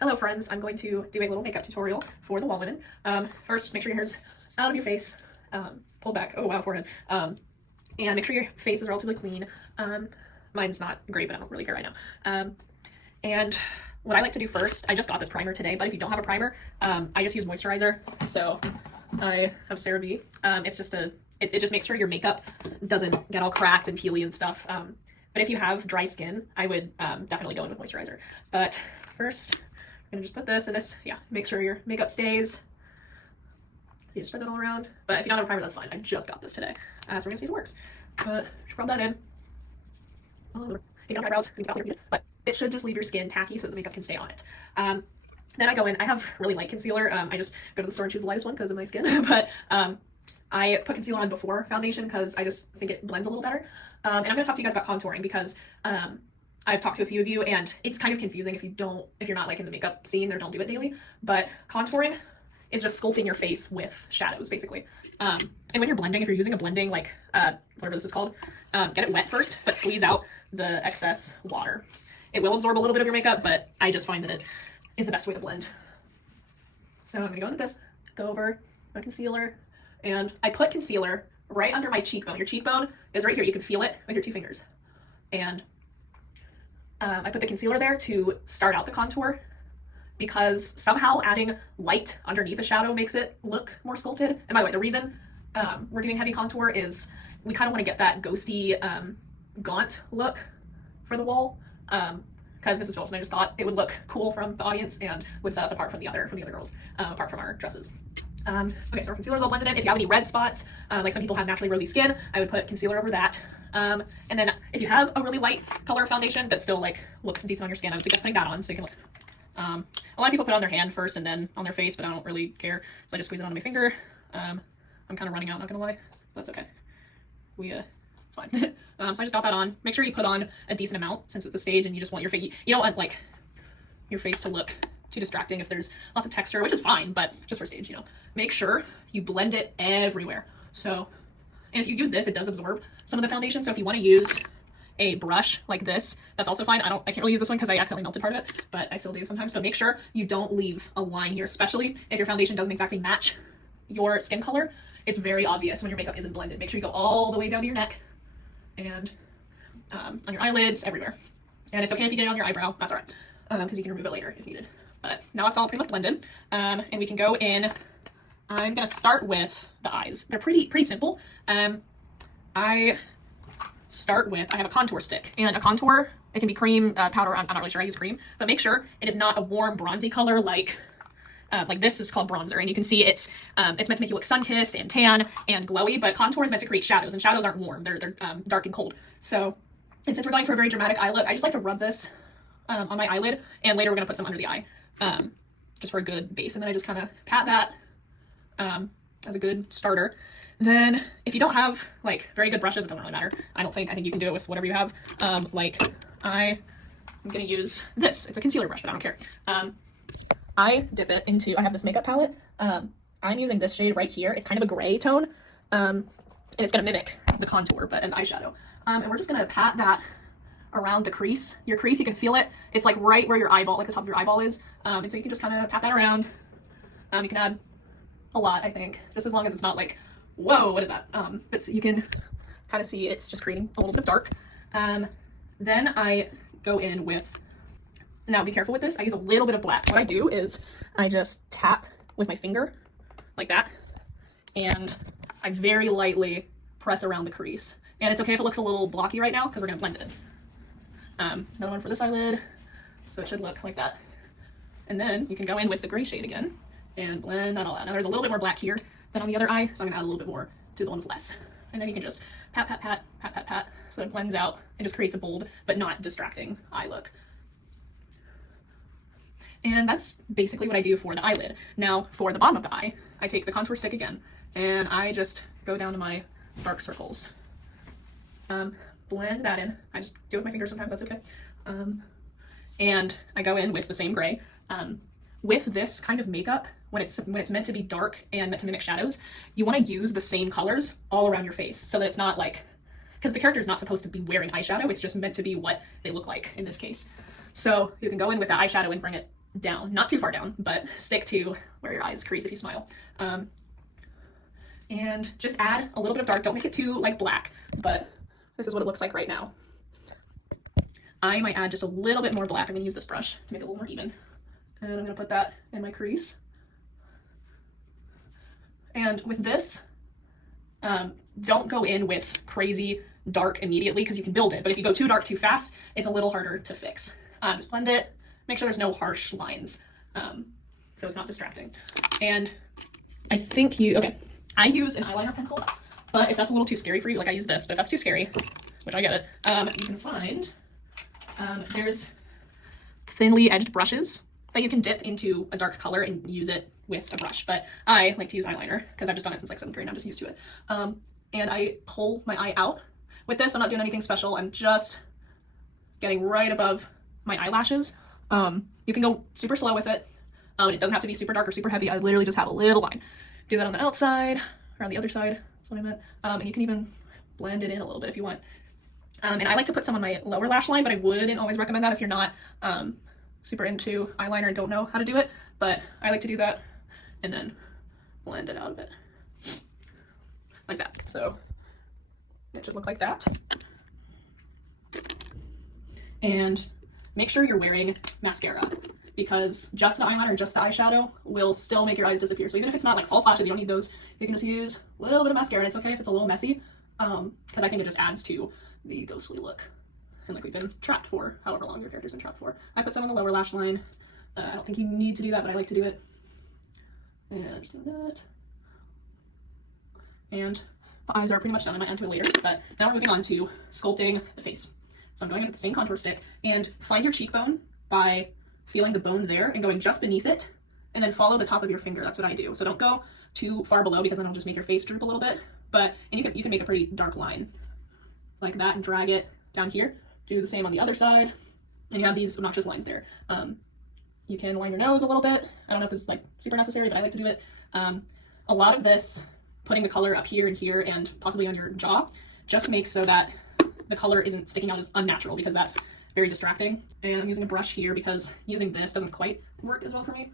Hello friends, I'm going to do a little makeup tutorial for the wall linen. First, just make sure your hair's out of your face, pull back, oh wow, forehead, and make sure your face is relatively clean. Mine's not great, but I don't really care right now. And what I like to do first, I just got this primer today, but if you don't have a primer, I just use moisturizer. So I have CeraVe. It's just it just makes sure your makeup doesn't get all cracked and peely and stuff. But if you have dry skin, I would definitely go in with moisturizer. But first, I'm gonna just put this in this, make sure your makeup stays. You just spread that all around. But if you don't have a primer, that's fine. I just got this today. So we're gonna see if it works. But just rub that in. You got my eyebrows, but it should just leave your skin tacky so that the makeup can stay on it. Then I go in, I have really light concealer. I just go to the store and choose the lightest one because of my skin. But I put concealer on before foundation because I just think it blends a little better. And I'm gonna talk to you guys about contouring because I've talked to a few of you and it's kind of confusing if you're not like in the makeup scene or don't do it daily. But contouring is just sculpting your face with shadows basically. And when you're blending, if you're using a blending like whatever this is called, get it wet first, but squeeze out the excess water. It will absorb a little bit of your makeup, but I just find that it is the best way to blend. So I'm gonna go into this, go over my concealer, and I put concealer right under my cheekbone. Your cheekbone is right here. You can feel it with your 2 fingers. And I put the concealer there to start out the contour because somehow adding light underneath a shadow makes it look more sculpted. And by the way, the reason we're doing heavy contour is we kind of want to get that ghosty, gaunt look for the wall. Because Mrs. Phillips and I just thought it would look cool from the audience and would set us apart from the other girls, apart from our dresses. Okay, so our concealer's all blended in. If you have any red spots, like some people have naturally rosy skin, I would put concealer over that. And then if you have a really light color foundation that still like looks decent on your skin, I would suggest putting that on so you can look. A lot of people put it on their hand first and then on their face, but I don't really care. So I just squeeze it onto my finger. I'm kind of running out, not gonna lie. That's okay. It's fine. So I just got that on. Make sure you put on a decent amount since it's the stage and you just want your face, you don't want like your face to look too distracting if there's lots of texture, which is fine, but just for stage, make sure you blend it everywhere. So, and if you use this, it does absorb some of the foundation. So if you want to use a brush like this, that's also fine. I can't really use this one because I accidentally melted part of it, but I still do sometimes. But make sure you don't leave a line here, especially if your foundation doesn't exactly match your skin color. It's very obvious when your makeup isn't blended. Make sure you go all the way down to your neck and on your eyelids, everywhere. And it's okay if you get it on your eyebrow, that's all right, because you can remove it later if needed. But now it's all pretty much blended, and we can go in. I'm gonna start with the eyes. They're pretty simple. I have a contour stick, and a contour, it can be cream, powder, I'm not really sure, I use cream, but make sure it is not a warm bronzy color like this is called bronzer, and you can see it's meant to make you look sun-kissed and tan and glowy, but contour is meant to create shadows, and shadows aren't warm, they're dark and cold. So, and since we're going for a very dramatic eye look, I just like to rub this on my eyelid, and later we're gonna put some under the eye, just for a good base, and then I just kind of pat that as a good starter. Then if you don't have like very good brushes, it doesn't really matter. I think you can do it with whatever you have. Like I'm gonna use this. It's a concealer brush, but I don't care. I dip it into, I have this makeup palette. I'm using this shade right here. It's kind of a gray tone. And it's gonna mimic the contour, but as eyeshadow. And we're just gonna pat that around the crease. Your crease, you can feel it. It's like right where your eyeball, like the top of your eyeball is. And so you can just kind of pat that around. You can add a lot, I think, just as long as it's not like, whoa, what is that? But so you can kind of see it's just creating a little bit of dark. Then I go in with, now be careful with this, I use a little bit of black. What I do is I just tap with my finger like that, and I very lightly press around the crease. And it's okay if it looks a little blocky right now because we're gonna blend it in. Another one for this eyelid, so it should look like that. And then you can go in with the gray shade again and blend that all out. Now there's a little bit more black here than on the other eye, so I'm gonna add a little bit more to the one with less. And then you can just pat, pat, pat, pat, pat, pat, so it blends out and just creates a bold but not distracting eye look. And that's basically what I do for the eyelid. Now for the bottom of the eye, I take the contour stick again, and I just go down to my dark circles. Blend that in. I just do it with my fingers sometimes, that's okay. And I go in with the same gray. With this kind of makeup, when it's meant to be dark and meant to mimic shadows, you want to use the same colors all around your face so that it's not like, because the character is not supposed to be wearing eyeshadow, it's just meant to be what they look like in this case. So you can go in with the eyeshadow and bring it down, not too far down, but stick to where your eyes crease if you smile. And just add a little bit of dark. Don't make it too like black, but this is what it looks like right now. I might add just a little bit more black. I'm gonna use this brush to make it a little more even. And I'm gonna put that in my crease. And with this, don't go in with crazy dark immediately because you can build it, but if you go too dark too fast, it's a little harder to fix. Just blend it, make sure there's no harsh lines, so it's not distracting. And I think okay, I use an eyeliner pencil, but if that's a little too scary for you, like I use this, but if that's too scary, which I get it, you can find, there's thinly edged brushes that you can dip into a dark color and use it with a brush, but I like to use eyeliner because I've just done it since like 7th grade and I'm just used to it. And I pull my eye out. With this, I'm not doing anything special. I'm just getting right above my eyelashes. You can go super slow with it. It doesn't have to be super dark or super heavy. I literally just have a little line. Do that on the outside or on the other side. That's what I meant. And you can even blend it in a little bit if you want. And I like to put some on my lower lash line, but I wouldn't always recommend that if you're not super into eyeliner and don't know how to do it. But I like to do that and then blend it out of it like that. So it should look like that. And make sure you're wearing mascara because just the eyeliner and just the eyeshadow will still make your eyes disappear. So even if it's not like false lashes, you don't need those. You can just use a little bit of mascara, and it's okay if it's a little messy because I think it just adds to the ghostly look. And like we've been trapped for however long your character's been trapped for. I put some on the lower lash line. I don't think you need to do that, but I like to do it. And just do that. And the eyes are pretty much done. I might add to it later, but now we're moving on to sculpting the face. So I'm going in with the same contour stick and find your cheekbone by feeling the bone there and going just beneath it and then follow the top of your finger. That's what I do. So don't go too far below because then it'll just make your face droop a little bit. And you can make a pretty dark line like that and drag it down here. Do the same on the other side. And you have these obnoxious lines there. You can line your nose a little bit. I don't know if this is like super necessary, but I like to do it. A lot of this, putting the color up here and possibly on your jaw, just makes so that the color isn't sticking out as unnatural because that's very distracting. And I'm using a brush here because using this doesn't quite work as well for me.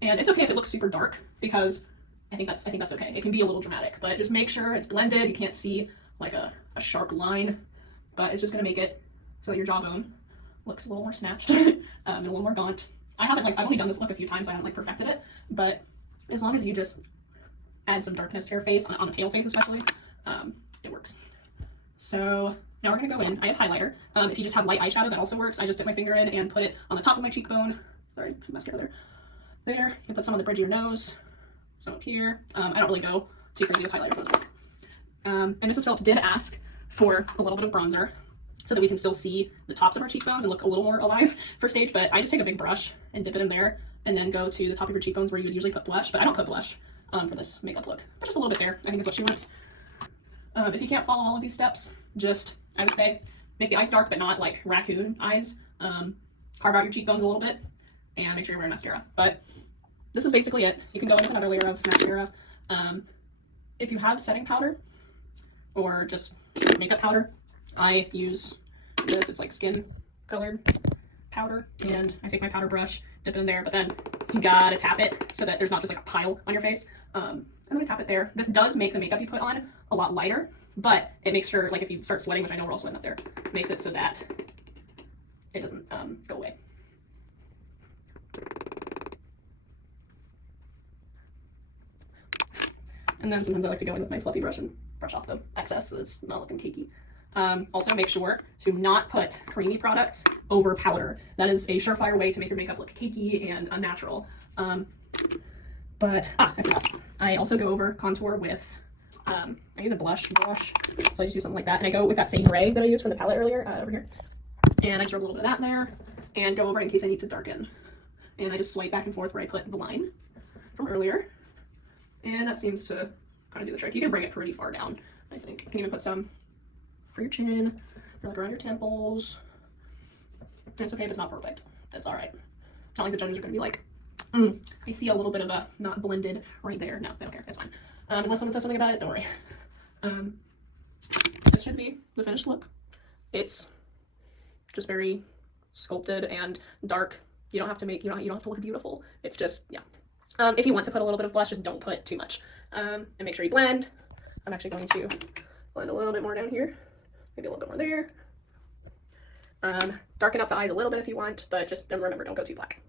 And it's okay if it looks super dark because I think that's okay. It can be a little dramatic, but just make sure it's blended. You can't see like a sharp line, but it's just gonna make it so that your jawbone looks a little more snatched and a little more gaunt. I've only done this look a few times, so I haven't like perfected it, but as long as you just add some darkness to your face, on a pale face especially, it works. So now we're gonna go in. I have highlighter. If you just have light eyeshadow, that also works. I just dip my finger in and put it on the top of my cheekbone. Sorry, mascara there. There, you can put some on the bridge of your nose, some up here. I don't really go too crazy with highlighter for this. And Mrs. Phillips did ask for a little bit of bronzer so that we can still see the tops of our cheekbones and look a little more alive for stage, but I just take a big brush and dip it in there and then go to the top of your cheekbones where you would usually put blush, but I don't put blush for this makeup look, but just a little bit there, I think is what she wants. If you can't follow all of these steps, I would say, make the eyes dark, but not like raccoon eyes. Carve out your cheekbones a little bit and make sure you're wearing mascara. But this is basically it. You can go in with another layer of mascara. If you have setting powder or just makeup powder, I use this. It's like skin colored powder, and I take my powder brush, dip it in there, but then you gotta tap it so that there's not just like a pile on your face. I'm gonna tap it there. This does make the makeup you put on a lot lighter, but it makes sure, like if you start sweating, which I know we're all sweating up there, it makes it so that it doesn't go away. And then sometimes I like to go in with my fluffy brush and brush off the excess so it's not looking cakey. Also make sure to not put creamy products over powder. That is a surefire way to make your makeup look cakey and unnatural. I forgot. I also go over contour with, I use a blush, so I just do something like that. And I go with that same ray that I used for the palette earlier, over here. And I just rub a little bit of that in there and go over in case I need to darken. And I just swipe back and forth where I put the line from earlier. And that seems to kind of do the trick. You can bring it pretty far down, I think. You can even put some for your chin, or like around your temples. And it's okay if it's not perfect. It's all right. It's not like the judges are going to be like, I see a little bit of a not blended right there. No, they don't care. It's fine. Unless someone says something about it, don't worry. This should be the finished look. It's just very sculpted and dark You don't have to make, you don't have to look beautiful. It's just, yeah. If you want to put a little bit of blush, just don't put too much. And make sure you blend. I'm actually going to blend a little bit more down here. Maybe a little bit more there. Darken up the eyes a little bit if you want, but just remember, don't go too black.